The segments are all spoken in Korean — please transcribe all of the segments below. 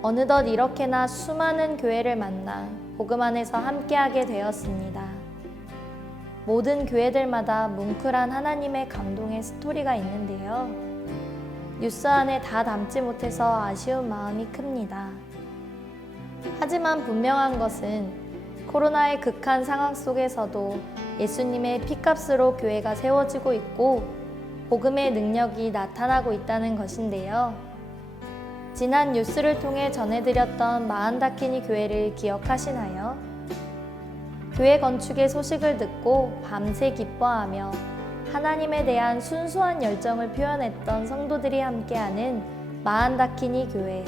어느덧 이렇게나 수많은 교회를 만나 복음 안에서 함께하게 되었습니다. 모든 교회들마다 뭉클한 하나님의 감동의 스토리가 있는데요. 뉴스 안에 다 담지 못해서 아쉬운 마음이 큽니다. 하지만 분명한 것은 코로나의 극한 상황 속에서도 예수님의 피값으로 교회가 세워지고 있고 복음의 능력이 나타나고 있다는 것인데요. 지난 뉴스를 통해 전해드렸던 마한다키니 교회를 기억하시나요? 교회 건축의 소식을 듣고 밤새 기뻐하며 하나님에 대한 순수한 열정을 표현했던 성도들이 함께하는 마한다키니 교회.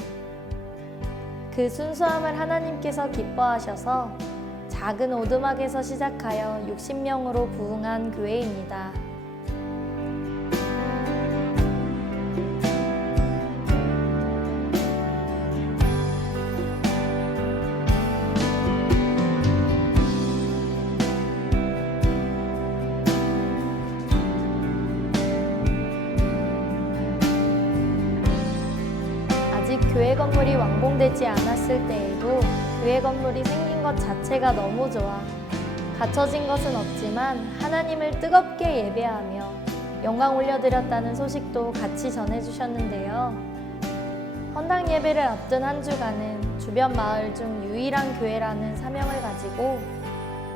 그 순수함을 하나님께서 기뻐하셔서 작은 오두막에서 시작하여 60명으로 부흥한 교회입니다. 아직 교회 건물이 완공되지 않았을 때에도 교회 건물이 생긴 것 자체가 너무 좋아 갖춰진 것은 없지만 하나님을 뜨겁게 예배하며 영광 올려드렸다는 소식도 같이 전해주셨는데요. 헌당 예배를 앞둔 한 주간은 주변 마을 중 유일한 교회라는 사명을 가지고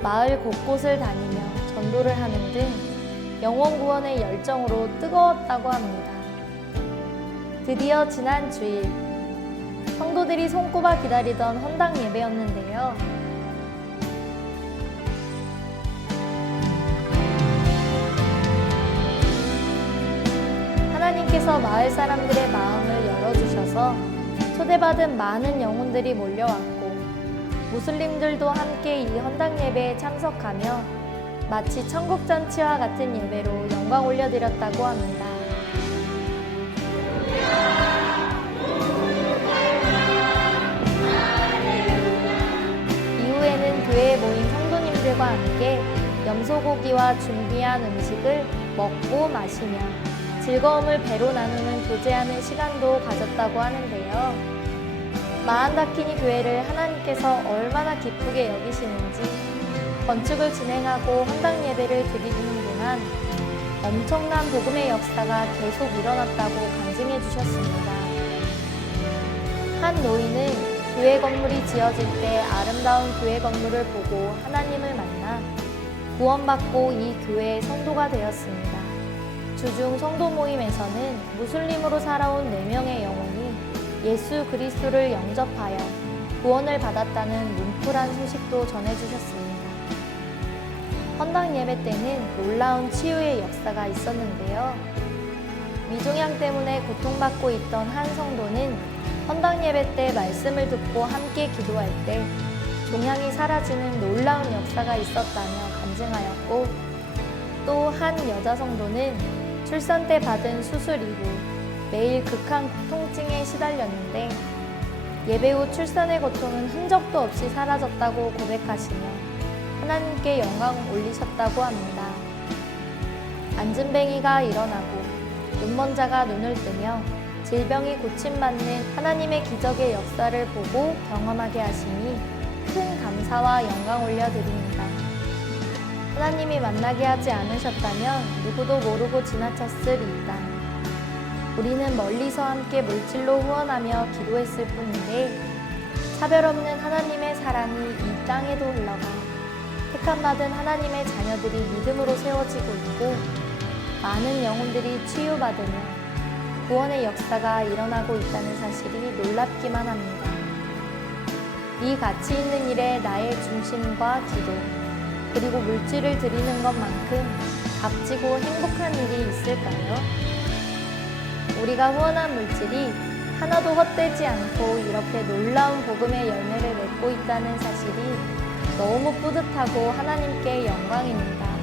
마을 곳곳을 다니며 전도를 하는 등 영혼 구원의 열정으로 뜨거웠다고 합니다. 드디어 지난 주일 성도들이 손꼽아 기다리던 헌당 예배였는데요. 하나님께서 마을 사람들의 마음을 열어주셔서 초대받은 많은 영혼들이 몰려왔고 무슬림들도 함께 이 헌당 예배에 참석하며 마치 천국잔치와 같은 예배로 영광 올려드렸다고 합니다. 이후에는 교회에 모인 성도님들과 함께 염소고기와 준비한 음식을 먹고 마시며 즐거움을 배로 나누는 교제하는 시간도 가졌다고 하는데요. 마한다키니 교회를 하나님께서 얼마나 기쁘게 여기시는지 건축을 진행하고 헌당 예배를 드리는 동안 엄청난 복음의 역사가 계속 일어났다고 간증해 주셨습니다. 한 노인은 교회 건물이 지어질 때 아름다운 교회 건물을 보고 하나님을 만나 구원받고 이 교회의 성도가 되었습니다. 주중 성도 모임에서는 무슬림으로 살아온 4명의 영혼이 예수 그리스도를 영접하여 구원을 받았다는 뭉클한 소식도 전해주셨습니다. 헌당 예배 때는 놀라운 치유의 역사가 있었는데요. 위종양 때문에 고통받고 있던 한 성도는 헌당 예배 때 말씀을 듣고 함께 기도할 때 종양이 사라지는 놀라운 역사가 있었다며 간증하였고, 또 한 여자 성도는 출산 때 받은 수술 이후 매일 극한 통증에 시달렸는데 예배 후 출산의 고통은 흔적도 없이 사라졌다고 고백하시며 하나님께 영광 올리셨다고 합니다. 안진뱅이가 일어나고 눈먼 자가 눈을 뜨며 질병이 고침받는 하나님의 기적의 역사를 보고 경험하게 하시니 큰 감사와 영광 올려드립니다. 하나님이 만나게 하지 않으셨다면 누구도 모르고 지나쳤으리이다. 우리는 멀리서 함께 물질로 후원하며 기도했을 뿐인데 차별 없는 하나님의 사랑이 이 땅에도 흘러가 택함받은 하나님의 자녀들이 믿음으로 세워지고 있고 많은 영혼들이 치유받으며 구원의 역사가 일어나고 있다는 사실이 놀랍기만 합니다. 이 가치 있는 일에 나의 중심과 기도, 그리고 물질을 드리는 것만큼 값지고 행복한 일이 있을까요? 우리가 후원한 물질이 하나도 헛되지 않고 이렇게 놀라운 복음의 열매를 맺고 있다는 사실이 너무 뿌듯하고 하나님께 영광입니다.